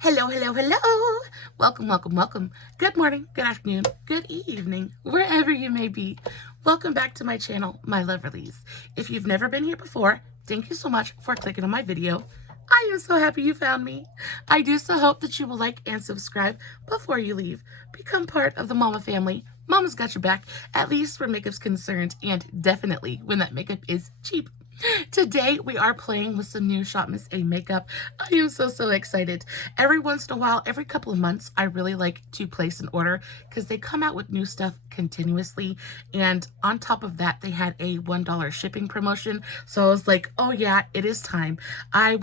Hello, hello, hello. Welcome, welcome, welcome. Good morning, good afternoon, good evening, wherever you may be. Welcome back to my channel, My Loverlies. If you've never been here before, thank you so much for clicking on my video. I am so happy you found me. I do so hope that you will like and subscribe before you leave. Become part of the Mama family. Mama's got your back, at least where makeup's concerned, and definitely when that makeup is cheap. Today, we are playing with some new ShopMissA makeup. I am so excited. Every once in a while, every couple of months, I really like to place an order because they come out with new stuff continuously. And on top of that, they had a $1 shipping promotion. So I was like, oh yeah, it is time. I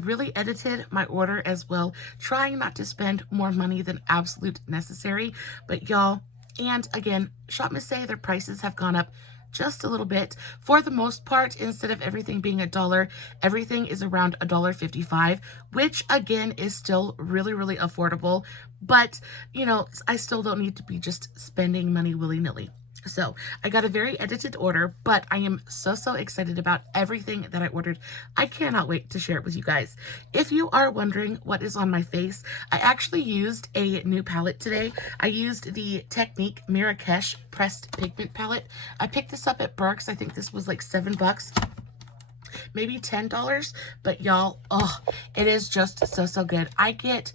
really edited my order as well, trying not to spend more money than absolute necessary. But y'all, and again, ShopMissA, their prices have gone up just a little bit. For the most part, instead of everything being $1, everything is around $1.55, which again is still really affordable. But, you know, I still don't need to be just spending money willy-nilly. So I got a very edited order, but I am so excited about everything that I ordered. I cannot wait to share it with you guys. If you are wondering what is on my face, I actually used a new palette today. I used the Technique Marrakesh Pressed Pigment Palette. I picked this up at Burke's. I think this was like $7. Maybe $10, but y'all, oh, it is just so good. I get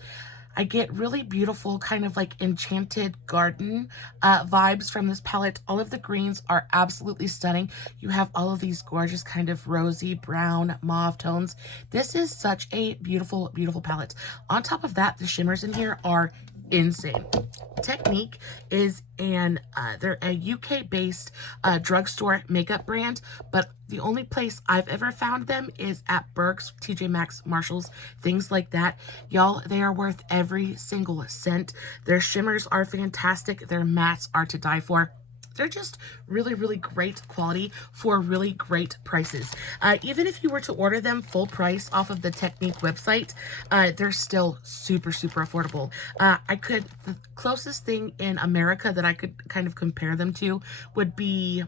really beautiful kind of like enchanted garden vibes from this palette. All of the greens are absolutely stunning. You have all of these gorgeous kind of rosy brown mauve tones. This is such a beautiful palette. On top of that, the shimmers in here are insane. Technique is they're a UK-based drugstore makeup brand, but the only place I've ever found them is at Burke's, TJ Maxx, Marshalls, things like that. Y'all, they are worth every single cent. Their shimmers are fantastic. Their mattes are to die for. They're just really great quality for really great prices. Even if you were to order them full price off of the Technique website, they're still super affordable. The closest thing in America that I could kind of compare them to would be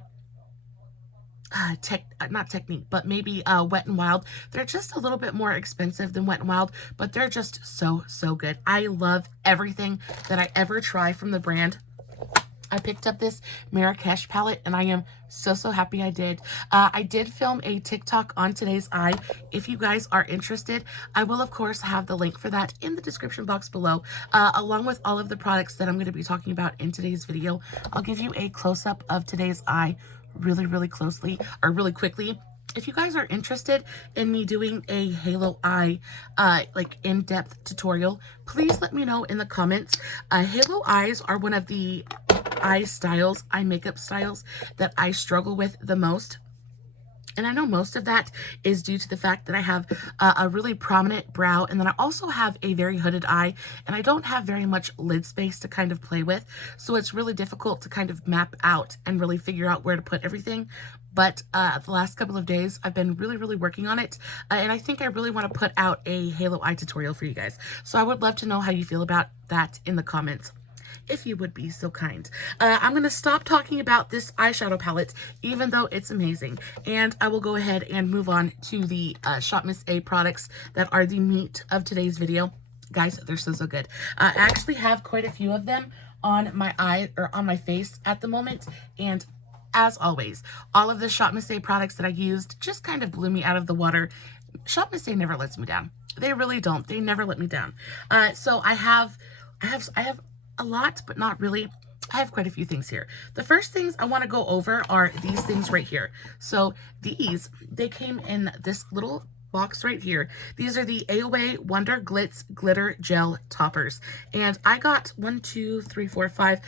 not Technique, but maybe Wet n Wild. They're just a little bit more expensive than Wet n Wild, but they're just so good. I love everything that I ever try from the brand. I picked up this Marrakesh palette and I am so happy I did. I did film a TikTok on today's eye. If you guys are interested, I will of course have the link for that in the description box below, along with all of the products that I'm going to be talking about in today's video. I'll give you a close-up of today's eye really closely, or really quickly. If you guys are interested in me doing a halo eye like in-depth tutorial, please let me know in the comments. Halo eyes are one of the eye makeup styles that I struggle with the most. And I know most of that is due to the fact that I have a really prominent brow, and then I also have a very hooded eye, and I don't have very much lid space to kind of play with. So it's really difficult to kind of map out and really figure out where to put everything. But the last couple of days, I've been really working on it. And I think I really want to put out a halo eye tutorial for you guys. So I would love to know how you feel about that in the comments, if you would be so kind. I'm going to stop talking about this eyeshadow palette, even though it's amazing. And I will go ahead and move on to the ShopMissA products that are the meat of today's video. Guys, they're so good. I actually have quite a few of them on my eye, or on my face at the moment. And as always, all of the ShopMissA products that I used just kind of blew me out of the water. ShopMissA never lets me down. They really don't. They never let me down. So I have a lot, but not really. I have quite a few things here. The first things I want to go over are these things right here. So they came in this little box right here. These are the AOA Wonder Glitz Glitter Gel Toppers. And I got 1, 2, 3, 4, 5.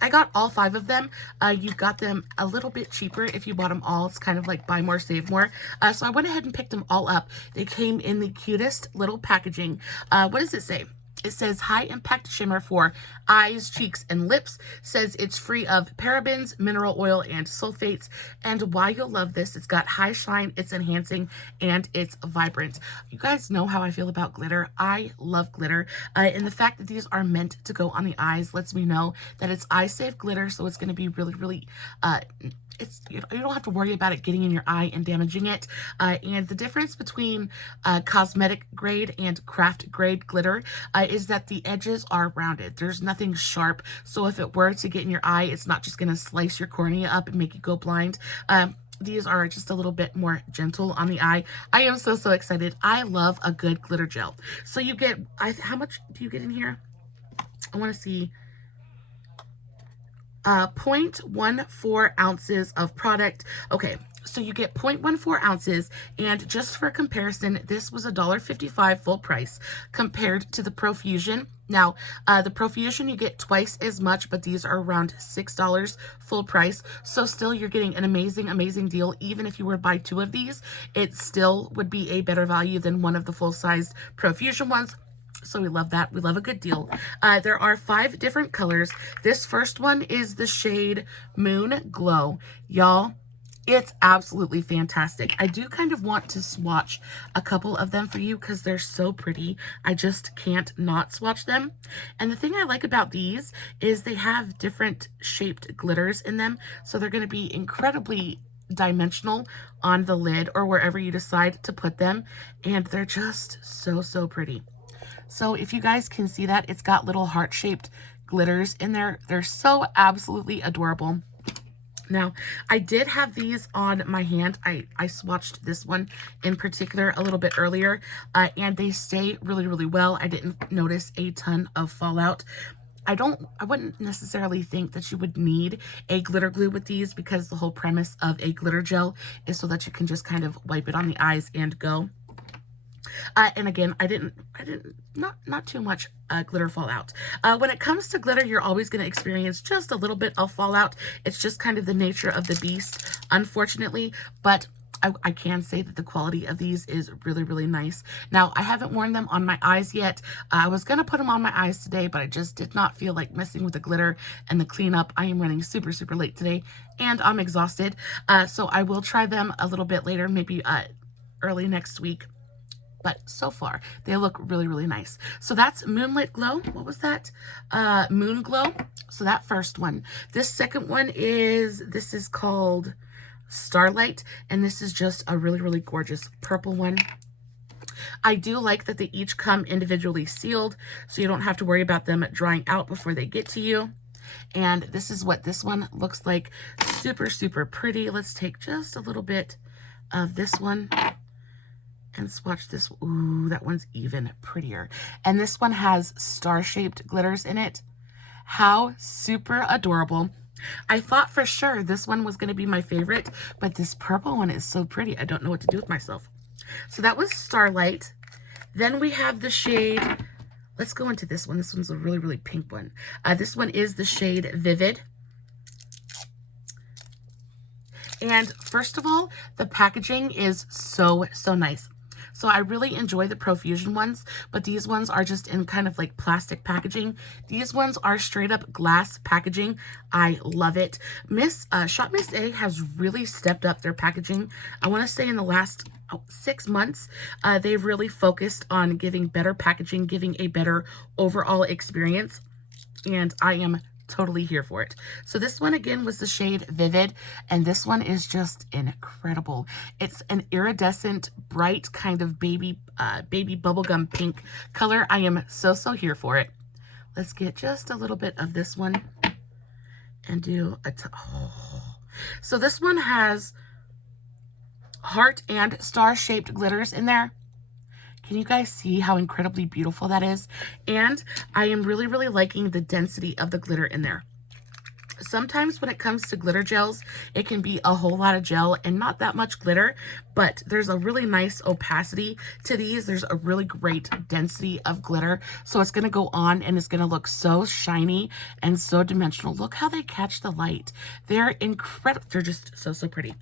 I got all 5 of them. You got them a little bit cheaper if you bought them all. It's kind of like buy more, save more. So I went ahead and picked them all up. They came in the cutest little packaging. What does it say? It says high impact shimmer for eyes, cheeks, and lips. Says it's free of parabens, mineral oil, and sulfates. And why you'll love this, it's got high shine, it's enhancing, and it's vibrant. You guys know how I feel about glitter. I love glitter. And the fact that these are meant to go on the eyes lets me know that it's eye safe glitter. So it's going to be really it's, you don't have to worry about it getting in your eye and damaging it. And the difference between cosmetic grade and craft grade glitter is that the edges are rounded. There's nothing sharp. So if it were to get in your eye, it's not just going to slice your cornea up and make you go blind. These are just a little bit more gentle on the eye. I am so, so excited. I love a good glitter gel. So you get, how much do you get in here? I want to see. 0.14 ounces of product. Okay, so you get 0.14 ounces, and just for comparison, this was $1.55 full price compared to the Profusion. Now, the Profusion, you get twice as much, but these are around $6 full price. So still, you're getting an amazing, amazing deal. Even if you were to buy 2 of these, it still would be a better value than one of the full-sized Profusion ones. So we love that. We love a good deal. There are 5 different colors. This first one is the shade Moonglow. Y'all, it's absolutely fantastic. I do kind of want to swatch a couple of them for you because they're so pretty. I just can't not swatch them. And the thing I like about these is they have different shaped glitters in them. So they're going to be incredibly dimensional on the lid or wherever you decide to put them. And they're just so, so pretty. So if you guys can see that, it's got little heart-shaped glitters in there. They're so absolutely adorable. Now, I did have these on my hand. I swatched this one in particular a little bit earlier, and they stay really, really well. I didn't notice a ton of fallout. I wouldn't necessarily think that you would need a glitter glue with these because the whole premise of a glitter gel is so that you can just kind of wipe it on the eyes and go. And again, not too much glitter fallout. When it comes to glitter, you're always going to experience just a little bit of fallout. It's just kind of the nature of the beast, unfortunately, but I can say that the quality of these is really, really nice. Now, I haven't worn them on my eyes yet. I was going to put them on my eyes today, but I just did not feel like messing with the glitter and the cleanup. I am running super, super late today, and I'm exhausted. So I will try them a little bit later, maybe early next week. But so far, they look really, really nice. So that's Moonlit Glow. What was that? Moonglow. So that first one. This second one is called Starlite. And this is just a really, really gorgeous purple one. I do like that they each come individually sealed, so you don't have to worry about them drying out before they get to you. And this is what this one looks like. Super, super pretty. Let's take just a little bit of this one and swatch this. Ooh, that one's even prettier. And this one has star-shaped glitters in it. How super adorable. I thought for sure this one was going to be my favorite, but this purple one is so pretty. I don't know what to do with myself. So that was Starlight. Then we have the shade, let's go into this one. This one's a really, really pink one. This one is the shade Vivid. And first of all, the packaging is so, so nice. So I really enjoy the Profusion ones, but these ones are just in kind of like plastic packaging. These ones are straight up glass packaging. I love it. ShopMissA has really stepped up their packaging. I want to say in the last 6 months, they've really focused on giving better packaging, giving a better overall experience, and I am totally here for it. So this one again was the shade Vivid, and this one is just incredible. It's an iridescent, bright kind of baby bubblegum pink color. I am so, so here for it. Let's get just a little bit of this one and do a so this one has heart and star-shaped glitters in there. Can you guys see how incredibly beautiful that is? And I am really, really liking the density of the glitter in there. Sometimes when it comes to glitter gels, it can be a whole lot of gel and not that much glitter, but there's a really nice opacity to these. There's a really great density of glitter. So it's going to go on and it's going to look so shiny and so dimensional. Look how they catch the light. They're incredible. They're just so, so pretty.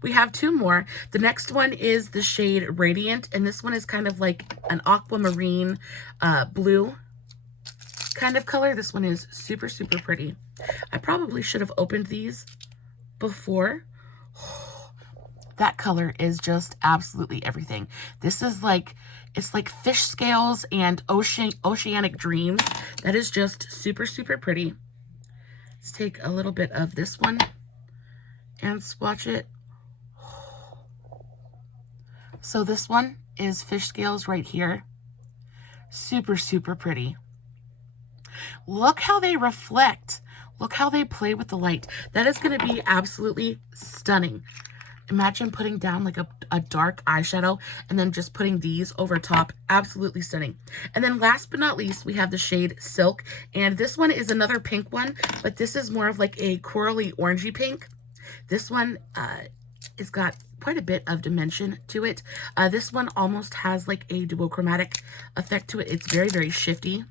We have 2 more. The next one is the shade Radiant, and this one is kind of like an aquamarine blue kind of color. This one is super, super pretty. I probably should have opened these before. That color is just absolutely everything. This is like, it's like fish scales and oceanic dreams. That is just super, super pretty. Let's take a little bit of this one and swatch it. So this one is fish scales right here. Super, super pretty. Look how they reflect. Look how they play with the light. That is going to be absolutely stunning. Imagine putting down like a dark eyeshadow and then just putting these over top. Absolutely stunning. And then last but not least, we have the shade Silk. And this one is another pink one, but this is more of like a corally orangey pink. This one it's got quite a bit of dimension to it. This one almost has like a duochromatic effect to it. It's very, very shifty.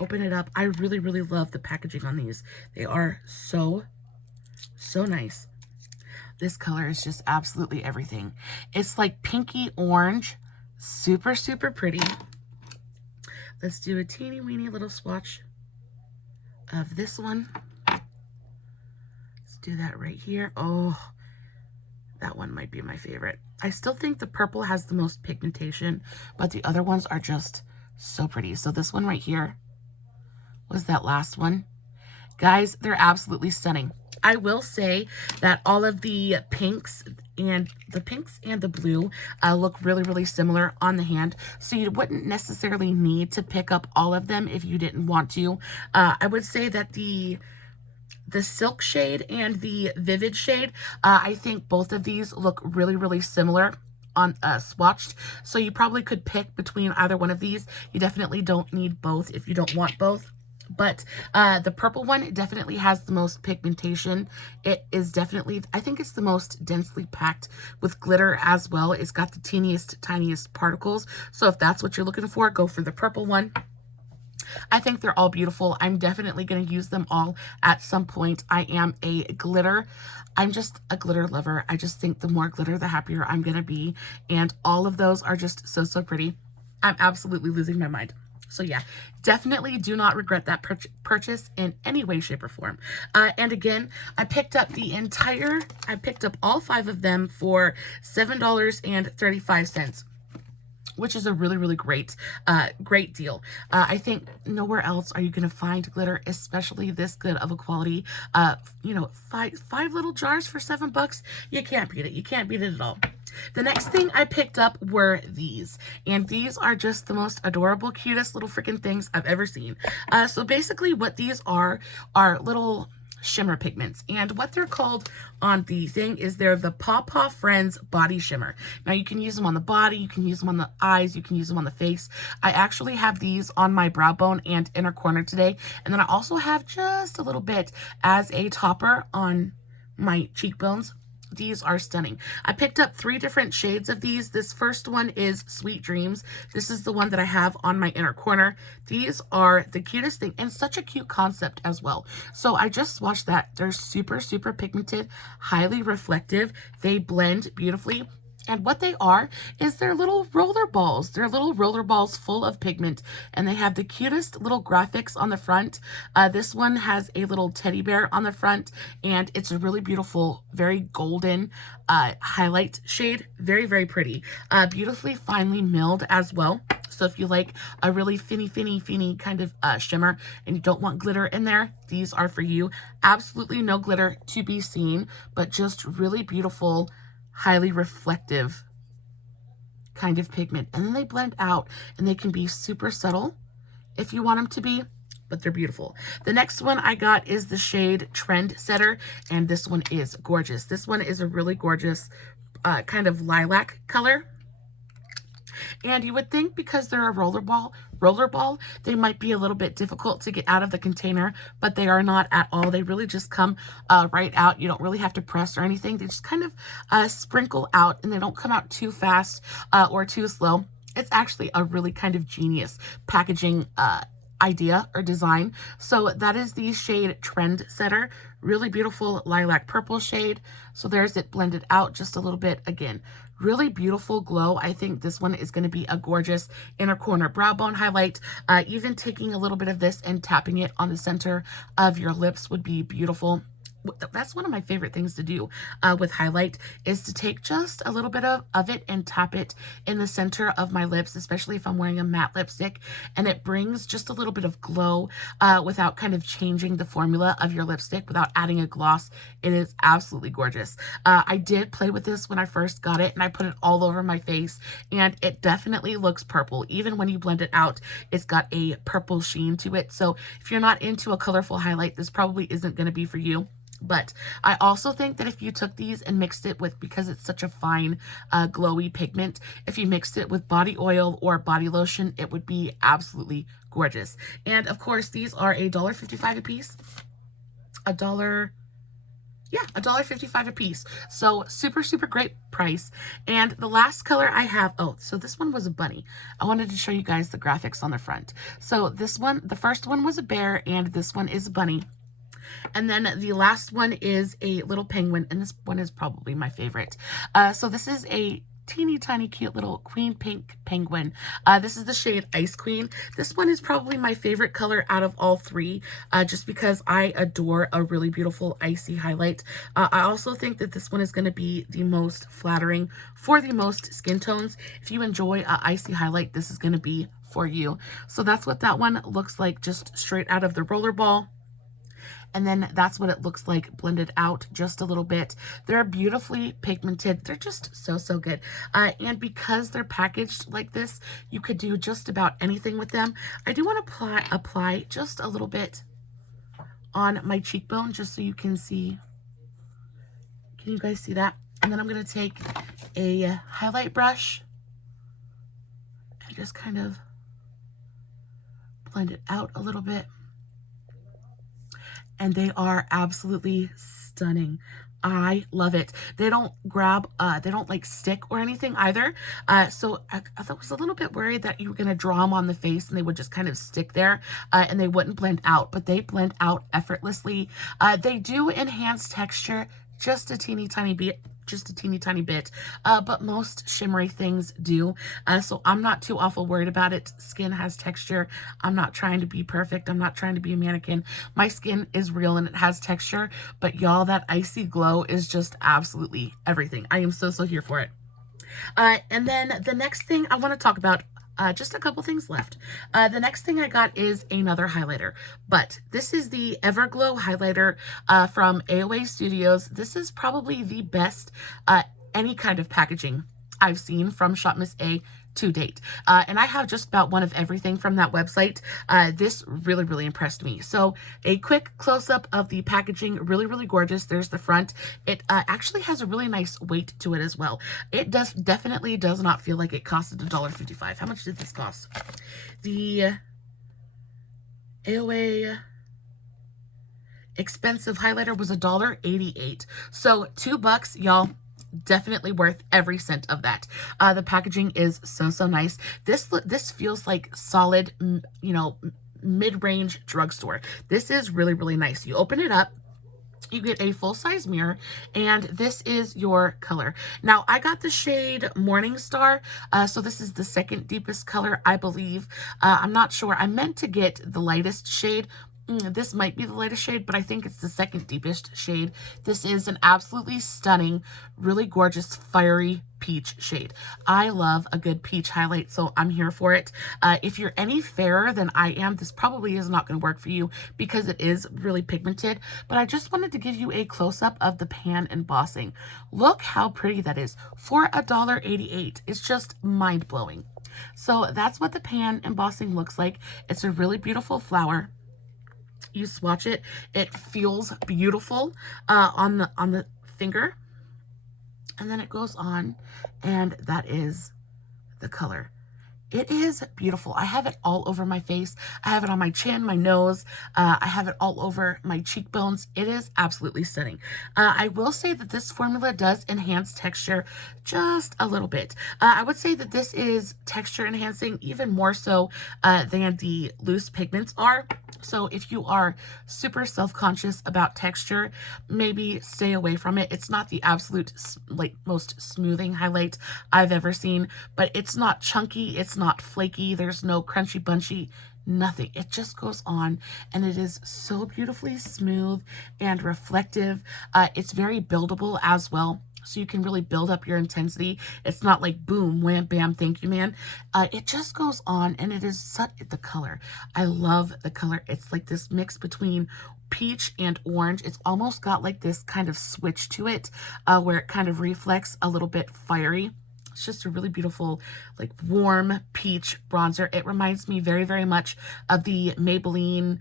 Open it up. I really, really love the packaging on these. They are so, so nice. This color is just absolutely everything. It's like pinky orange. Super, super pretty. Let's do a teeny weeny little swatch of this one. Let's do that right here. Oh, that one might be my favorite. I still think the purple has the most pigmentation, but the other ones are just so pretty. So this one right here was that last one. Guys, they're absolutely stunning. I will say that all of the pinks and the blue look really, really similar on the hand. So you wouldn't necessarily need to pick up all of them if you didn't want to. I would say that the Silk shade and the Vivid shade, I think both of these look really, really similar on swatched. So you probably could pick between either one of these. You definitely don't need both if you don't want both. But the purple one definitely has the most pigmentation. It is definitely, I think it's the most densely packed with glitter as well. It's got the teeniest, tiniest particles. So if that's what you're looking for, go for the purple one. I think they're all beautiful. I'm definitely going to use them all at some point. I'm just a glitter lover. I just think the more glitter, the happier I'm going to be. And all of those are just so, so pretty. I'm absolutely losing my mind. So yeah, definitely do not regret that purchase in any way, shape, or form. And again, I picked up all 5 of them for $7.35. Which is a really, really great deal. I think nowhere else are you going to find glitter, especially this good of a quality. You know, five little jars for $7. You can't beat it. You can't beat it at all. The next thing I picked up were these, and these are just the most adorable, cutest little freaking things I've ever seen. So basically what these are little shimmer pigments, and what they're called on the thing is they're the Paw Paw Friends Body Shimmer. Now you can use them on the body, you can use them on the eyes, you can use them on the face. I actually have these on my brow bone and inner corner today, and then I also have just a little bit as a topper on my cheekbones. These are stunning. I picked up 3 different shades of these. This first one is Sweet Dreams. This is the one that I have on my inner corner. These are the cutest thing and such a cute concept as well. So I just swatched that. They're super, super pigmented, highly reflective. They blend beautifully. And what they are is they're little roller balls. They're little roller balls full of pigment, and they have the cutest little graphics on the front. This one has a little teddy bear on the front, and it's a really beautiful, very golden highlight shade. Very, very pretty. Beautifully finely milled as well. So if you like a really finny kind of shimmer and you don't want glitter in there, these are for you. Absolutely no glitter to be seen, but just really beautiful, highly reflective kind of pigment. And then they blend out, and they can be super subtle if you want them to be, but they're beautiful. The next one I got is the shade Trendsetter, and this one is gorgeous. This one is a really gorgeous kind of lilac color. And you would think because they're a roller ball, they might be a little bit difficult to get out of the container, but they are not at all. They really just come right out. You don't really have to press or anything. They just kind of sprinkle out, and they don't come out too fast or too slow. It's actually a really kind of genius packaging idea or design. So that is the shade Trendsetter. Really beautiful lilac purple shade. So there's it blended out just a little bit. Again, really beautiful glow. I think this one is going to be a gorgeous inner corner brow bone highlight. Even taking a little bit of this and tapping it on the center of your lips would be beautiful. that's one of my favorite things to do with highlight, is to take just a little bit of it and tap it in the center of my lips, especially if I'm wearing a matte lipstick, and it brings just a little bit of glow without kind of changing the formula of your lipstick, without adding a gloss. It is absolutely gorgeous. I did play with this when I first got it, and I put it all over my face, and it definitely looks purple. Even when you blend it out, it's got a purple sheen to it. So if you're not into a colorful highlight, this probably isn't going to be for you. But I also think that if you took these and mixed it with, because it's such a fine, glowy pigment, if you mixed it with body oil or body lotion, it would be absolutely gorgeous. And of course, these are $1.55 a piece. $1.55 a piece. So super, super great price. And the last color I have, oh, so this one was a bunny. I wanted to show you guys the graphics on the front. So this one, the first one was a bear, and this one is a bunny. And then the last one is a little penguin, and this one is probably my favorite. So this is a teeny tiny cute little queen pink penguin. This is the shade Ice Queen. This one is probably my favorite color out of all three, just because I adore a really beautiful icy highlight. I also think that this one is going to be the most flattering for the most skin tones. If you enjoy a icy highlight, this is going to be for you. So that's what that one looks like, just straight out of the roller ball. And then that's what it looks like blended out just a little bit. They're beautifully pigmented. They're just so, so good. And because they're packaged like this, you could do just about anything with them. I do want to apply just a little bit on my cheekbone, just so you can see. Can you guys see that? And then I'm going to take a highlight brush and just kind of blend it out a little bit. And they are absolutely stunning. I love it. They don't grab, they don't like stick or anything either. So I was a little bit worried that you were going to draw them on the face and they would just kind of stick there and they wouldn't blend out, but they blend out effortlessly. They do enhance texture just a teeny tiny bit. But most shimmery things do. So I'm not too awful worried about it. Skin has texture. I'm not trying to be perfect. I'm not trying to be a mannequin. My skin is real and it has texture, but y'all, that icy glow is just absolutely everything. I am so, so here for it. And then the next thing I want to talk about, just a couple things left. The next thing I got is another highlighter, but this is the Everglow highlighter from AOA Studios. This is probably the best any kind of packaging I've seen from ShopMissA to date. And I have just about one of everything from that website. This really, really impressed me. So a quick close-up of the packaging, really, really gorgeous. There's the front. It actually has a really nice weight to it as well. It definitely does not feel like it costed $1.55. How much did this cost? The AOA expensive highlighter was $1.88. So $2, y'all. Definitely worth every cent of that. The packaging is so, so nice. This feels like solid, you know, mid-range drugstore. This is really, really nice. You open it up, you get a full-size mirror, and this is your color. Now, I got the shade Morning Star, so this is the second deepest color, I believe. I'm not sure. I meant to get the lightest shade. This might be the lightest shade, but I think it's the second deepest shade. This is an absolutely stunning, really gorgeous, fiery peach shade. I love a good peach highlight, so I'm here for it. If you're any fairer than I am, this probably is not going to work for you because it is really pigmented, but I just wanted to give you a close-up of the pan embossing. Look how pretty that is for $1.88. It's just mind-blowing. So that's what the pan embossing looks like. It's a really beautiful flower. You swatch it, it feels beautiful on the finger, and then it goes on, and that is the color. It is beautiful. I have it all over my face. I have it on my chin, my nose. I have it all over my cheekbones. It is absolutely stunning. I will say that this formula does enhance texture just a little bit. I would say that this is texture enhancing even more so than the loose pigments are. So if you are super self-conscious about texture, maybe stay away from it. It's not the absolute most smoothing highlight I've ever seen, but it's not chunky. It's not flaky. There's no crunchy bunchy nothing. It just goes on, and it is so beautifully smooth and reflective. It's very buildable as well, so you can really build up your intensity. It's not like boom, wham, bam, thank you, man. It just goes on, and it is such, the color. I love the color. It's like this mix between peach and orange. It's almost got like this kind of switch to it, where it kind of reflects a little bit fiery. It's just a really beautiful, like, warm peach bronzer. It reminds me very, very much of the Maybelline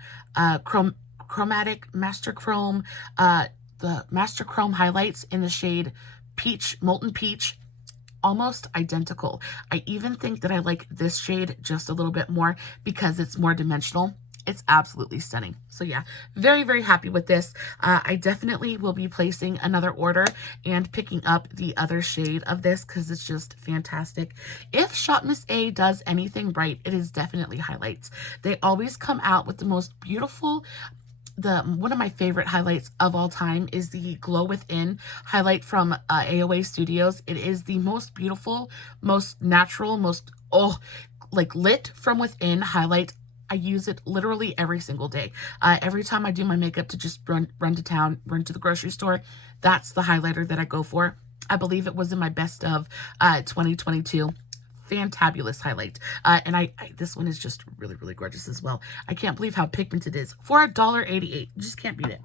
Chromatic Master Chrome, the Master Chrome highlights in the shade Peach, Molten Peach. Almost identical. I even think that I like this shade just a little bit more because it's more dimensional. It's absolutely stunning. So yeah, very, very happy with this. I definitely will be placing another order and picking up the other shade of this because it's just fantastic. If ShopMissA does anything right, it is definitely highlights. They always come out with the most beautiful, one of my favorite highlights of all time is the Glow Within highlight from AOA Studios. It is the most beautiful, most natural, most, like, lit from within highlight. I use it literally every single day. Every time I do my makeup to just run to town, run to the grocery store, that's the highlighter that I go for. I believe it was in my best of 2022. Fantabulous highlight. And this one is just really, really gorgeous as well. I can't believe how pigmented it is. For $1.88, you just can't beat it.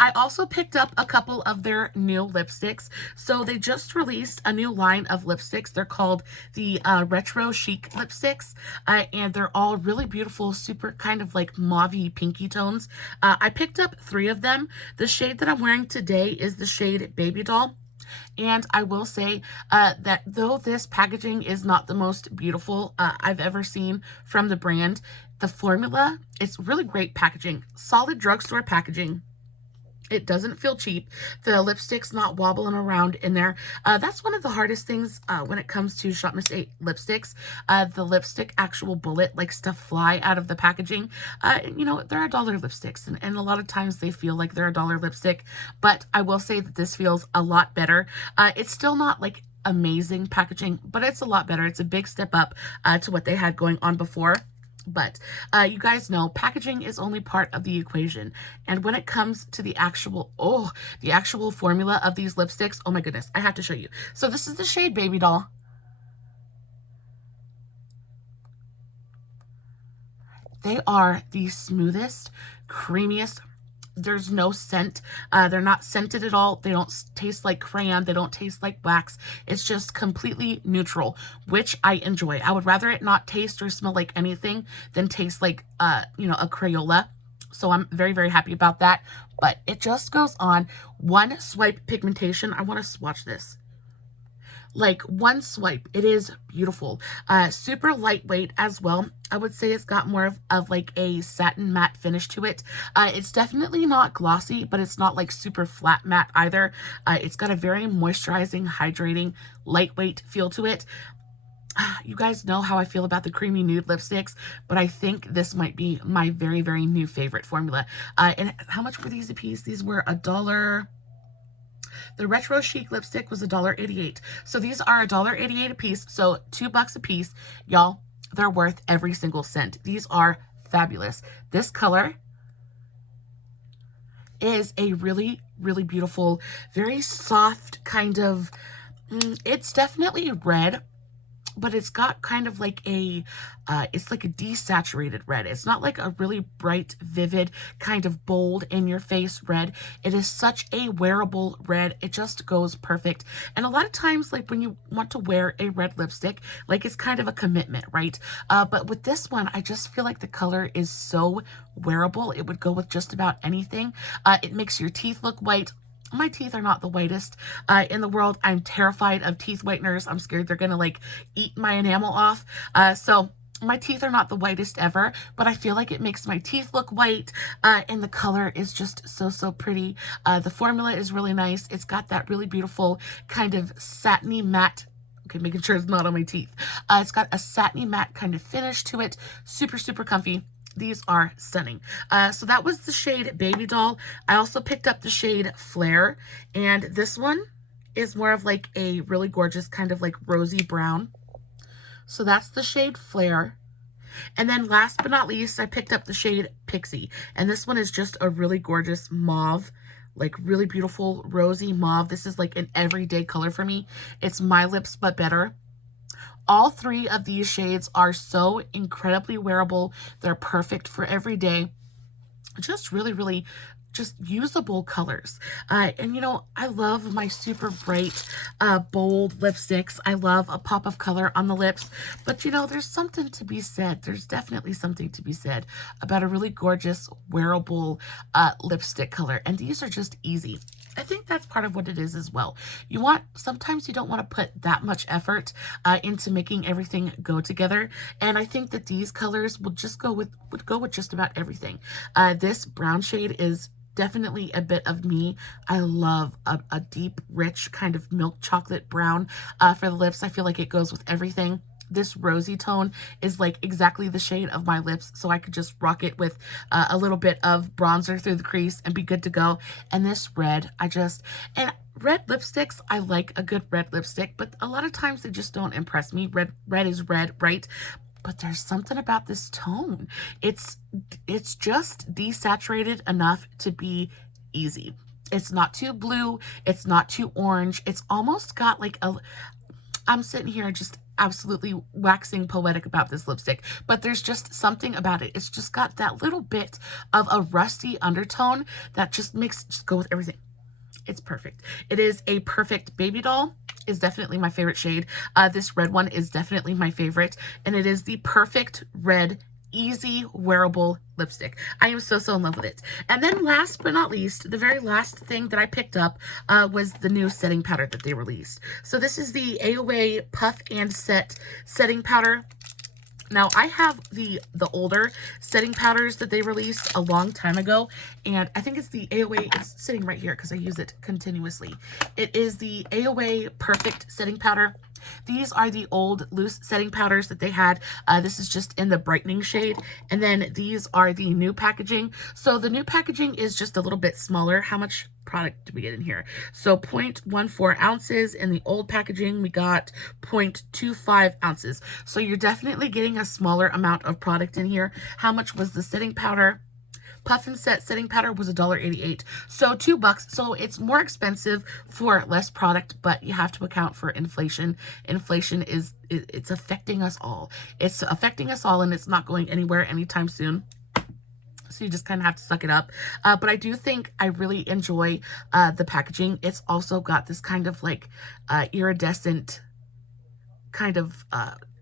I also picked up a couple of their new lipsticks. So they just released a new line of lipsticks. They're called the Retro Chic lipsticks. And they're all really beautiful, super kind of like mauve-y pinky tones. I picked up 3 of them. The shade that I'm wearing today is the shade Baby Doll. And I will say that though this packaging is not the most beautiful I've ever seen from the brand, the formula, it's really great packaging. Solid drugstore packaging. It doesn't feel cheap. The lipstick's not wobbling around in there. That's one of the hardest things when it comes to ShopMissA lipsticks. The lipstick actual bullet, like stuff fly out of the packaging. You know, they're $1 lipsticks, and a lot of times they feel like they're $1 lipstick, but I will say that this feels a lot better. It's still not like amazing packaging, but it's a lot better. It's a big step up to what they had going on before. But you guys know packaging is only part of the equation. And when it comes to the actual, the actual formula of these lipsticks, oh my goodness, I have to show you. So this is the shade Baby Doll. They are the smoothest, creamiest. There's no scent. They're not scented at all. They don't taste like crayon. They don't taste like wax. It's just completely neutral, which I enjoy. I would rather it not taste or smell like anything than taste like, you know, a Crayola. So I'm very, very happy about that. But it just goes on. One swipe pigmentation. I want to swatch this. Like one swipe, it is beautiful. Super lightweight as well. I would say it's got more of like a satin matte finish to it. It's definitely not glossy, but it's not like super flat matte either. It's got a very moisturizing, hydrating, lightweight feel to it. You guys know how I feel about the creamy nude lipsticks, but I think this might be my very, very new favorite formula. And how much were these a piece? These were $1. The Retro Chic lipstick was $1.88. So these are $1.88 a piece. So $2 a piece. Y'all, they're worth every single cent. These are fabulous. This color is a really, really beautiful, very soft kind of, it's definitely red, but it's got kind of like a, it's like a desaturated red. It's not like a really bright, vivid, kind of bold in your face red. It is such a wearable red. It just goes perfect. And a lot of times, like when you want to wear a red lipstick, like it's kind of a commitment, right? But with this one, I just feel like the color is so wearable. It would go with just about anything. It makes your teeth look white. My teeth are not the whitest in the world. I'm terrified of teeth whiteners. I'm scared they're gonna like eat my enamel off. So my teeth are not the whitest ever, but I feel like it makes my teeth look white, and the color is just so, so pretty. The formula is really nice. It's got that really beautiful kind of satiny matte, okay, making sure it's not on my teeth. It's got a satiny matte kind of finish to it. Super, super comfy. These are stunning. So that was the shade Baby Doll. I also picked up the shade Flare, and this one is more of like a really gorgeous kind of like rosy brown. So that's the shade Flare. And then last but not least, I picked up the shade Pixie. And this one is just a really gorgeous mauve, like really beautiful rosy mauve. This is like an everyday color for me. It's my lips, but better. All three of these shades are so incredibly wearable. They're perfect for every day. Just really just usable colors. And you know, I love my super bright, bold lipsticks. I love a pop of color on the lips, but you know, there's something to be said. There's definitely something to be said about a really gorgeous, wearable lipstick color. And these are just easy. I think that's part of what it is as well. Sometimes you don't want to put that much effort into making everything go together. And I think that these colors would go with just about everything. This brown shade is definitely a bit of me. I love a deep, rich kind of milk chocolate brown for the lips. I feel like it goes with everything. This rosy tone is like exactly the shade of my lips, so I could just rock it with a little bit of bronzer through the crease and be good to go. And this red, and red lipsticks, I like a good red lipstick, but a lot of times they just don't impress me. Red is red, right? But there's something about this tone. It's just desaturated enough to be easy. It's not too blue. It's not too orange. It's almost got like I'm sitting here just absolutely waxing poetic about this lipstick, but there's just something about it. It's just got that little bit of a rusty undertone that just go with everything. It's perfect. It is a perfect baby doll. Is definitely my favorite shade. This red one is definitely my favorite, and it is the perfect red, easy wearable lipstick. I am so in love with it. And then last but not least, the very last thing that I picked up was the new setting powder that they released. So this is the AOA Puff and Set setting powder. Now, I have the older setting powders that they released a long time ago, and I think it's the AOA, it's sitting right here because I use it continuously. It is the AOA Perfect Setting Powder. These are the old loose setting powders that they had. This is just in the brightening shade, and then these are the new packaging. So the new packaging is just a little bit smaller. How much product do we get in here? So 0.14 ounces. In the old packaging, we got 0.25 ounces. So you're definitely getting a smaller amount of product in here. How much was the setting powder? Puff and Set setting powder was $1.88, so $2. So it's more expensive for less product, but you have to account for inflation. Inflation it's affecting us all. It's affecting us all, and it's not going anywhere anytime soon. So you just kind of have to suck it up. But I do think I really enjoy the packaging. It's also got this kind of like iridescent kind of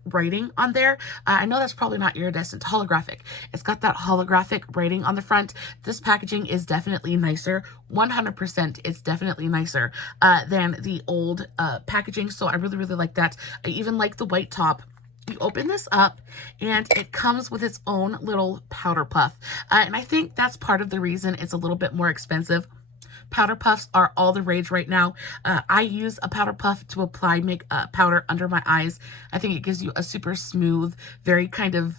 writing on there. I know that's probably not iridescent, holographic. It's got that holographic writing on the front. This packaging is definitely nicer. 100% it's definitely nicer than the old packaging. So I really like that. I even like the white top. You open this up and it comes with its own little powder puff. And I think that's part of the reason it's a little bit more expensive. Powder puffs are all the rage right now. I use a powder puff to apply powder under my eyes. I think it gives you a super smooth, very kind of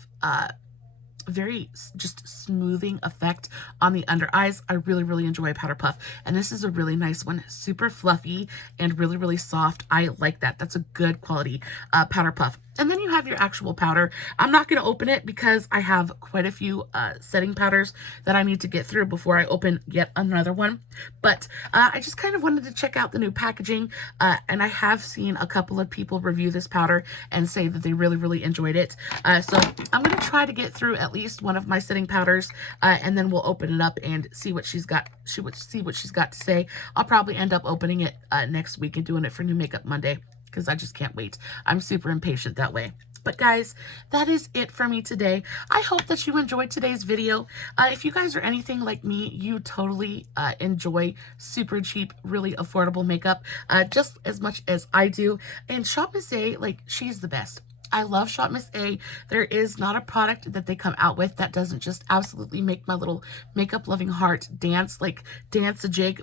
very just smoothing effect on the under eyes. I really enjoy a powder puff, and this is a really nice one. Super fluffy and really soft. I like that. That's a good quality powder puff. And then you have your actual powder. I'm not going to open it because I have quite a few setting powders that I need to get through before I open yet another one. But I just kind of wanted to check out the new packaging, and I have seen a couple of people review this powder and say that they really enjoyed it. So I'm going to try to get through at least one of my setting powders, and then we'll open it up and see what she's got. See what she's got to say. I'll probably end up opening it next week and doing it for New Makeup Monday, because I just can't wait. I'm super impatient that way. But guys, that is it for me today. I hope that you enjoyed today's video. If you guys are anything like me, you totally enjoy super cheap, really affordable makeup just as much as I do. And ShopMissA, like, she's the best. I love ShopMissA. There is not a product that they come out with that doesn't just absolutely make my little makeup loving heart dance a jig.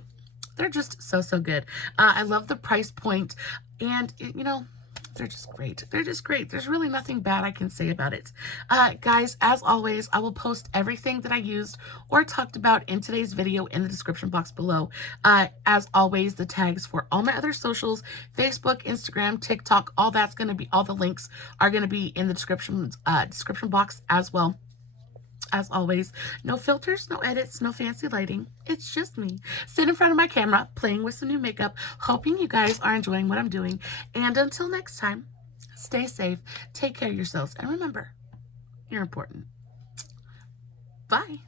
They're just so good. I love the price point, and you know, they're just great. They're just great. There's really nothing bad I can say about it. Guys, as always, I will post everything that I used or talked about in today's video in the description box below. As always, the tags for all my other socials, Facebook, Instagram, TikTok, all that's going to be, all the links are going to be in the description box as well. As always, no filters, no edits, no fancy lighting. It's just me sitting in front of my camera, playing with some new makeup, hoping you guys are enjoying what I'm doing. And until next time, stay safe, take care of yourselves, and remember, you're important. Bye.